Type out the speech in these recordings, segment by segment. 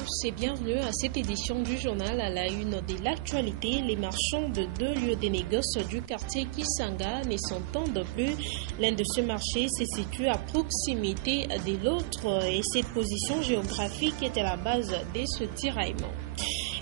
tous et bienvenue à cette édition du journal à la une de l'actualité. Les marchands de deux lieux de négoce du quartier Kisanga ne s'entendent plus. L'un de ces marchés se situe à proximité de l'autre et cette position géographique est à la base de ce tiraillement.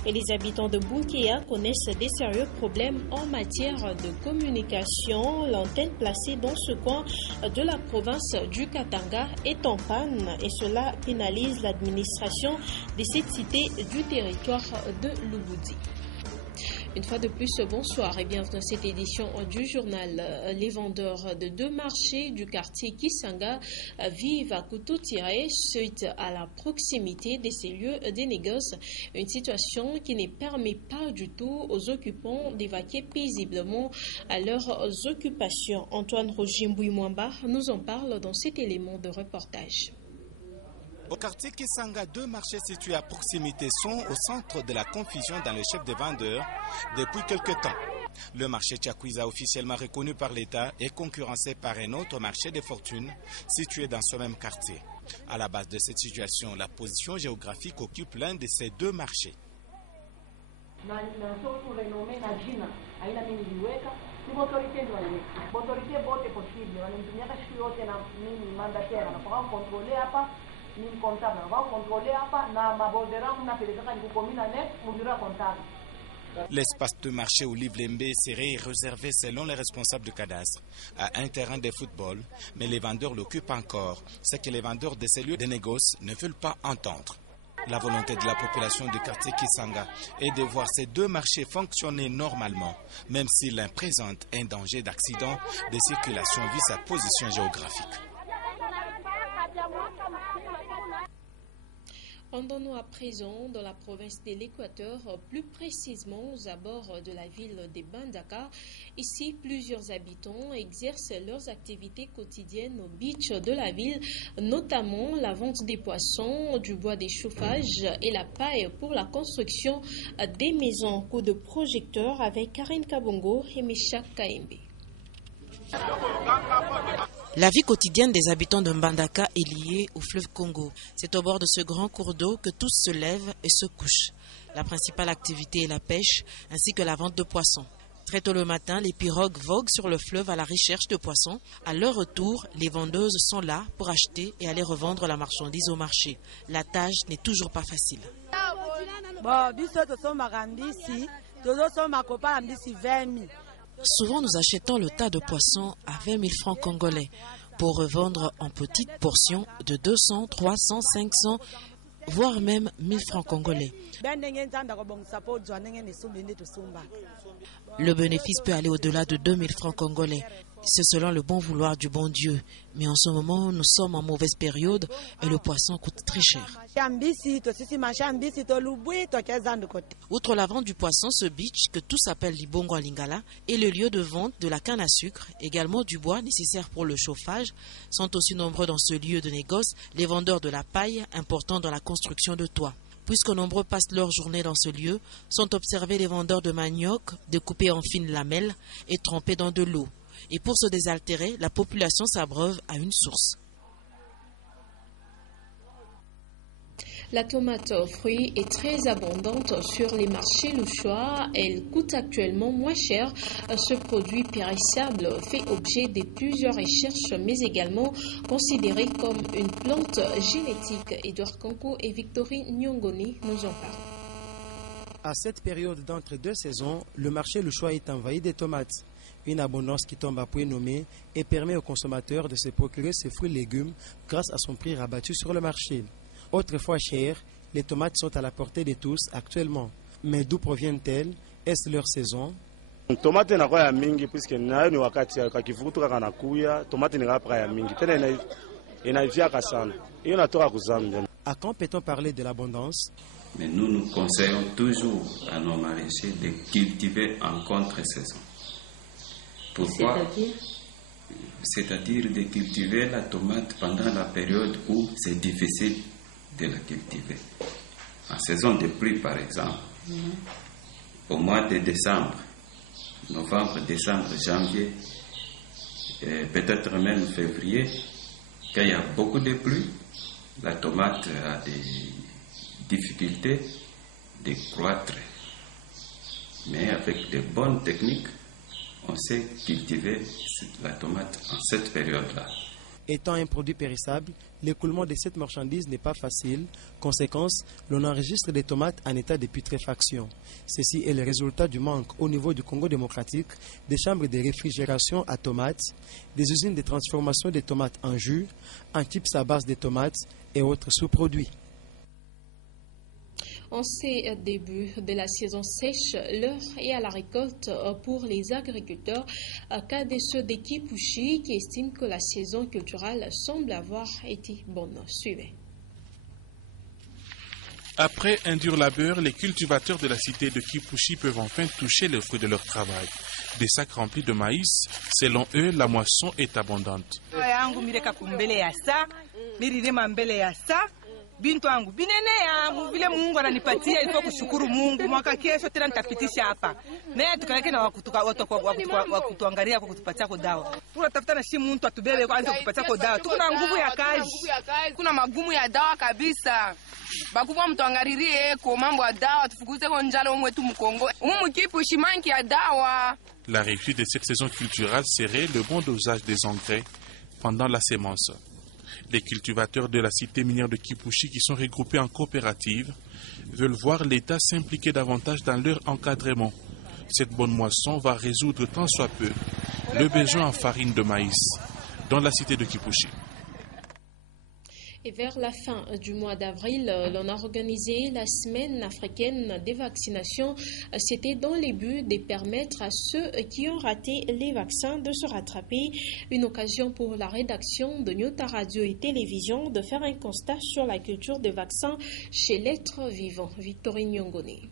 Et les habitants de Boukéa connaissent des sérieux problèmes en matière de communication. L'antenne placée dans ce coin de la province du Katanga est en panne et cela pénalise l'administration de cette cité du territoire de Lubudi. Une fois de plus, bonsoir et bienvenue dans cette édition du journal. Les vendeurs de deux marchés du quartier Kisanga vivent à couteau tiré suite à la proximité de ces lieux de négoce. Une situation qui ne permet pas du tout aux occupants d'évacuer paisiblement à leurs occupations. Antoine Roger-Mbouimouamba nous en parle dans cet élément de reportage. Au quartier Kisanga, deux marchés situés à proximité sont au centre de la confusion dans le chef des vendeurs depuis quelque temps. Le marché Tchakouiza, officiellement reconnu par l'État, est concurrencé par un autre marché de fortune situé dans ce même quartier. À la base de cette situation, la position géographique occupe l'un de ces deux marchés. L'espace de marché Olive-Lembe serait réservé selon les responsables du cadastre à un terrain de football, mais les vendeurs l'occupent encore, ce que les vendeurs de ces lieux de négoce ne veulent pas entendre. La volonté de la population du quartier Kisanga est de voir ces deux marchés fonctionner normalement, même si l'un présente un danger d'accident de circulation vu sa position géographique. Rendons-nous à présent dans la province de l'Équateur, plus précisément aux abords de la ville de Bandaka. Ici, plusieurs habitants exercent leurs activités quotidiennes au beach de la ville, notamment la vente des poissons, du bois de chauffage et la paille pour la construction des maisons. Coup de projecteur avec Karine Kabongo et Mesha Kaembe. La vie quotidienne des habitants de Mbandaka est liée au fleuve Congo. C'est au bord de ce grand cours d'eau que tous se lèvent et se couchent. La principale activité est la pêche ainsi que la vente de poissons. Très tôt le matin, les pirogues voguent sur le fleuve à la recherche de poissons. À leur retour, les vendeuses sont là pour acheter et aller revendre la marchandise au marché. La tâche n'est toujours pas facile. Souvent, nous achetons le tas de poissons à 20 000 francs congolais pour revendre en petites portions de 200, 300, 500, voire même 1000 francs congolais. Le bénéfice peut aller au-delà de 2000 francs congolais. C'est selon le bon vouloir du bon Dieu. Mais en ce moment, nous sommes en mauvaise période et le poisson coûte très cher. Outre la vente du poisson, ce beach, que tous appellent Libongo à Lingala, est le lieu de vente de la canne à sucre, également du bois nécessaire pour le chauffage. Sont aussi nombreux dans ce lieu de négoce les vendeurs de la paille importants dans la construction de toits. Puisque nombreux passent leur journée dans ce lieu, sont observés les vendeurs de manioc découpés en fines lamelles et trempés dans de l'eau. Et pour se désaltérer, la population s'abreuve à une source. La tomate fruit est très abondante sur les marchés louchois. Elle coûte actuellement moins cher. Ce produit périssable fait objet de plusieurs recherches, mais également considéré comme une plante génétique. Edouard Kanko et Victorine Nyongoni nous en parlent. À cette période d'entre deux saisons, le marché louchois est envahi des tomates. Une abondance qui tombe à point nommé et permet aux consommateurs de se procurer ces fruits et légumes grâce à son prix rabattu sur le marché. Autrefois chères, les tomates sont à la portée de tous actuellement. Mais d'où proviennent-elles? Est-ce leur saison? Tomate inakuwa ya mingi puisque nayo ni wakati kakivutu kaka nakuya, tomate ni kapa ya mingi. Tena inaiviaka sana. Hiyo natoka kuzambia. À quand peut-on parler de l'abondance? Mais nous conseillons toujours à nos maraîchers de cultiver en contre-saison. Pourquoi? C'est-à-dire de cultiver la tomate pendant la période où c'est difficile de la cultiver. En saison de pluie, par exemple, au mois de décembre, novembre, décembre, janvier, et peut-être même février, quand il y a beaucoup de pluie, la tomate a difficulté de croître. Mais avec de bonnes techniques, on sait cultiver la tomate en cette période-là. Étant un produit périssable, l'écoulement de cette marchandise n'est pas facile. Conséquence, l'on enregistre des tomates en état de putréfaction. Ceci est le résultat du manque au niveau du Congo démocratique des chambres de réfrigération à tomates, des usines de transformation des tomates en jus, en chips à base de tomates et autres sous-produits. En ces débuts de la saison sèche, l'heure est à la récolte pour les agriculteurs, cas de ceux de Kipushi qui estiment que la saison culturelle semble avoir été bonne. Suivez. Après un dur labeur, les cultivateurs de la cité de Kipushi peuvent enfin toucher le fruit de leur travail. Des sacs remplis de maïs, selon eux, la moisson est abondante. Bintu wangu binenea vile Mungu ananipatia ilikuwa kushukuru Mungu. Mwaka kesho tena nitapitisha hapa na tukaleke na wakutuangalia kwa kutupatia kwa dawa. Tunatafuta na shi mtu atubebe kwanza kutupatia kwa dawa. Tuko na nguvu ya kazi, kuna magumu ya dawa kabisa. Bakubwa mtuangalirie kwa mambo ya dawa, tufukuze kwa njala mwetu mkongo. Kipushi manki ya dawa. La réussite de cette saison culturelle serait le bon dosage des engrais pendant la sémence. Les cultivateurs de la cité minière de Kipushi, qui sont regroupés en coopérative, veulent voir l'État s'impliquer davantage dans leur encadrement. Cette bonne moisson va résoudre tant soit peu le besoin en farine de maïs dans la cité de Kipushi. Et vers la fin du mois d'avril, l'on a organisé la semaine africaine des vaccinations. C'était dans le but de permettre à ceux qui ont raté les vaccins de se rattraper. Une occasion pour la rédaction de Nyota Radio et Télévision de faire un constat sur la culture des vaccins chez l'être vivant. Victorine Nyongone.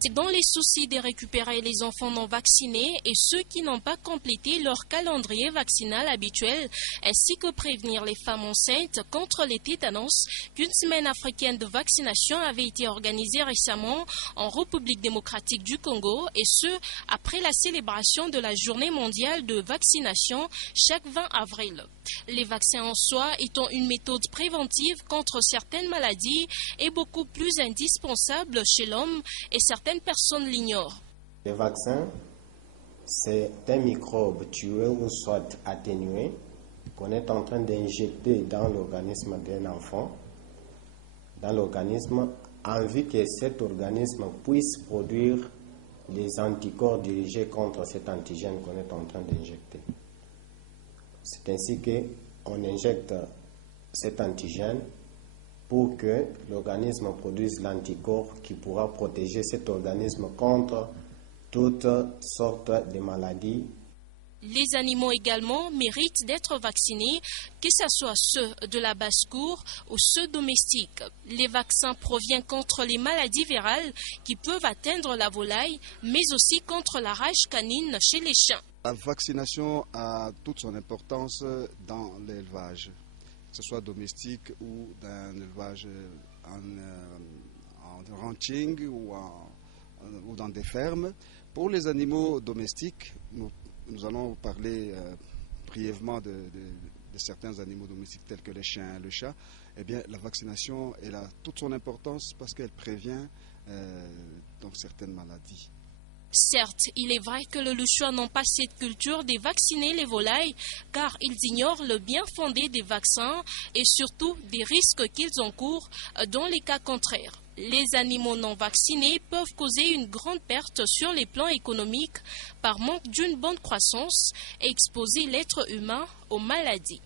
C'est dans les soucis de récupérer les enfants non vaccinés et ceux qui n'ont pas complété leur calendrier vaccinal habituel, ainsi que prévenir les femmes enceintes contre les tétanos, qu'une semaine africaine de vaccination avait été organisée récemment en République démocratique du Congo, et ce, après la célébration de la journée mondiale de vaccination chaque 20 avril. Les vaccins en soi étant une méthode préventive contre certaines maladies est beaucoup plus indispensable chez l'homme et certaines personnes l'ignorent. Le vaccin, c'est un microbe tué ou soit atténué qu'on est en train d'injecter dans l'organisme d'un enfant, dans l'organisme, en vue que cet organisme puisse produire les anticorps dirigés contre cet antigène qu'on est en train d'injecter. C'est ainsi qu'on injecte cet antigène pour que l'organisme produise l'anticorps qui pourra protéger cet organisme contre toutes sortes de maladies. Les animaux également méritent d'être vaccinés, que ce soit ceux de la basse-cour ou ceux domestiques. Les vaccins proviennent contre les maladies virales qui peuvent atteindre la volaille, mais aussi contre la rage canine chez les chiens. La vaccination a toute son importance dans l'élevage, que ce soit domestique ou dans l'élevage en ranching ou dans des fermes. Pour les animaux domestiques, nous allons parler brièvement de certains animaux domestiques tels que les chiens et le chat. Eh bien, la vaccination elle a toute son importance parce qu'elle prévient donc certaines maladies. Certes, il est vrai que les Luchois n'ont pas cette culture de vacciner les volailles car ils ignorent le bien fondé des vaccins et surtout des risques qu'ils encourent dans les cas contraires. Les animaux non vaccinés peuvent causer une grande perte sur les plans économiques par manque d'une bonne croissance et exposer l'être humain aux maladies.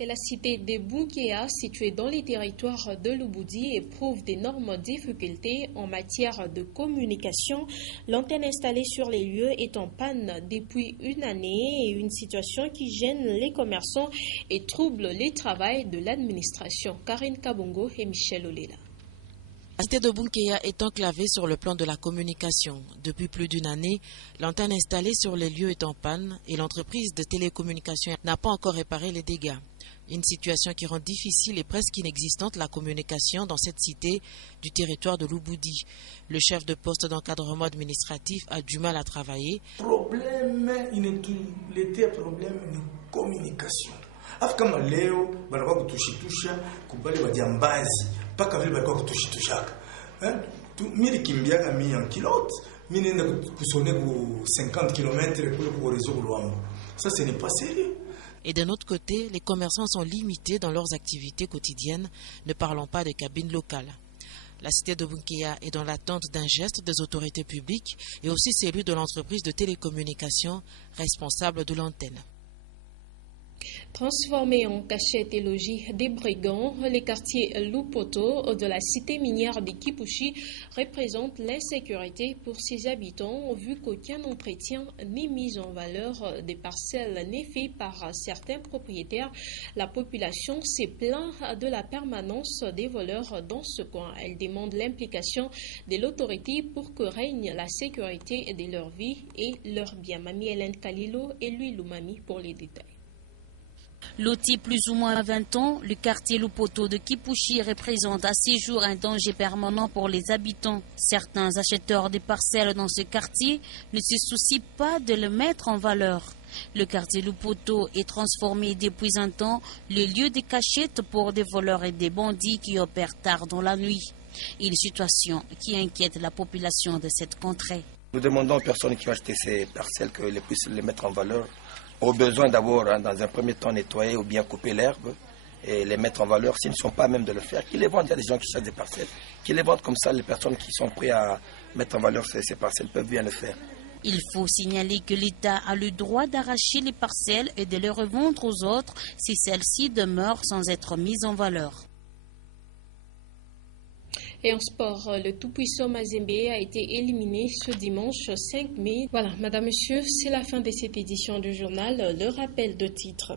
Et la cité de Bunkea, située dans les territoires de Lubudi, éprouve d'énormes difficultés en matière de communication. L'antenne installée sur les lieux est en panne depuis une année et une situation qui gêne les commerçants et trouble le travail de l'administration. Karine Kabongo et Michel Olela. La cité de Bunkea est enclavée sur le plan de la communication. Depuis plus d'une année, l'antenne installée sur les lieux est en panne et l'entreprise de télécommunication n'a pas encore réparé les dégâts. Une situation qui rend difficile et presque inexistante la communication dans cette cité du territoire de Lubudi. Le chef de poste d'encadrement administratif a du mal à travailler. Problème inatuletea problème ni communication. Kama leo banakuwa kutushitusha kubale wajambazi mpaka vile balikuwa kutushitushaka mili kimbiaka mi en kilote mi nenda kusone ku 50 km kule ku rezo kulwambo. Ça ce n'est pas sérieux. Et d'un autre côté, les commerçants sont limités dans leurs activités quotidiennes, ne parlons pas des cabines locales. La cité de Bunkia est dans l'attente d'un geste des autorités publiques et aussi celui de l'entreprise de télécommunications responsable de l'antenne. Transformé en cachette et logis des brigands, les quartiers Lupoto de la cité minière de Kipushi représentent l'insécurité pour ses habitants vu qu'aucun entretien ni mise en valeur des parcelles n'est fait par certains propriétaires. La population s'est plaint de la permanence des voleurs dans ce coin. Elle demande l'implication de l'autorité pour que règne la sécurité de leur vie et leur bien. Mami Hélène Kalilo et lui Lumami pour les détails. Loti plus ou moins à 20 ans, le quartier Lupoto de Kipushi représente à ce jour un danger permanent pour les habitants. Certains acheteurs de parcelles dans ce quartier ne se soucient pas de le mettre en valeur. Le quartier Lupoto est transformé depuis un temps le lieu de cachette pour des voleurs et des bandits qui opèrent tard dans la nuit. Une situation qui inquiète la population de cette contrée. Nous demandons aux personnes qui ont acheté ces parcelles qu'elles puissent les mettre en valeur. Au besoin d'abord, dans un premier temps, nettoyer ou bien couper l'herbe et les mettre en valeur. S'ils ne sont pas à même de le faire, qu'ils les vendent. Il y a des gens qui cherchent des parcelles, qu'ils les vendent comme ça. Les personnes qui sont prêtes à mettre en valeur ces parcelles peuvent bien le faire. Il faut signaler que l'État a le droit d'arracher les parcelles et de les revendre aux autres si celles-ci demeurent sans être mises en valeur. Et en sport, le tout-puissant Mazembe a été éliminé ce dimanche 5 mai. Voilà, madame, monsieur, c'est la fin de cette édition du journal. Le rappel de titre.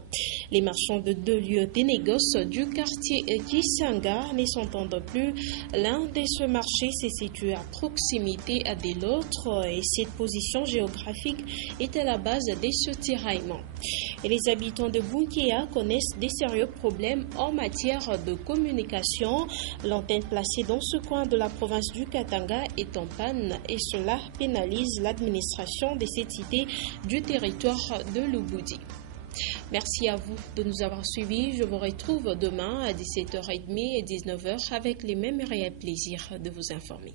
Les marchands de deux lieux des négoces du quartier Kisanga ne s'entendent plus. L'un de ce marché se situe à proximité de l'autre et cette position géographique est à la base de ce tiraillement. Et les habitants de Bunkia connaissent des sérieux problèmes en matière de communication. L'antenne placée dans ce coin de la province du Katanga est en panne et cela pénalise l'administration de cette cité du territoire de Lubudi. Merci à vous de nous avoir suivis. Je vous retrouve demain à 17h30 et 19h avec les mêmes réels plaisirs de vous informer.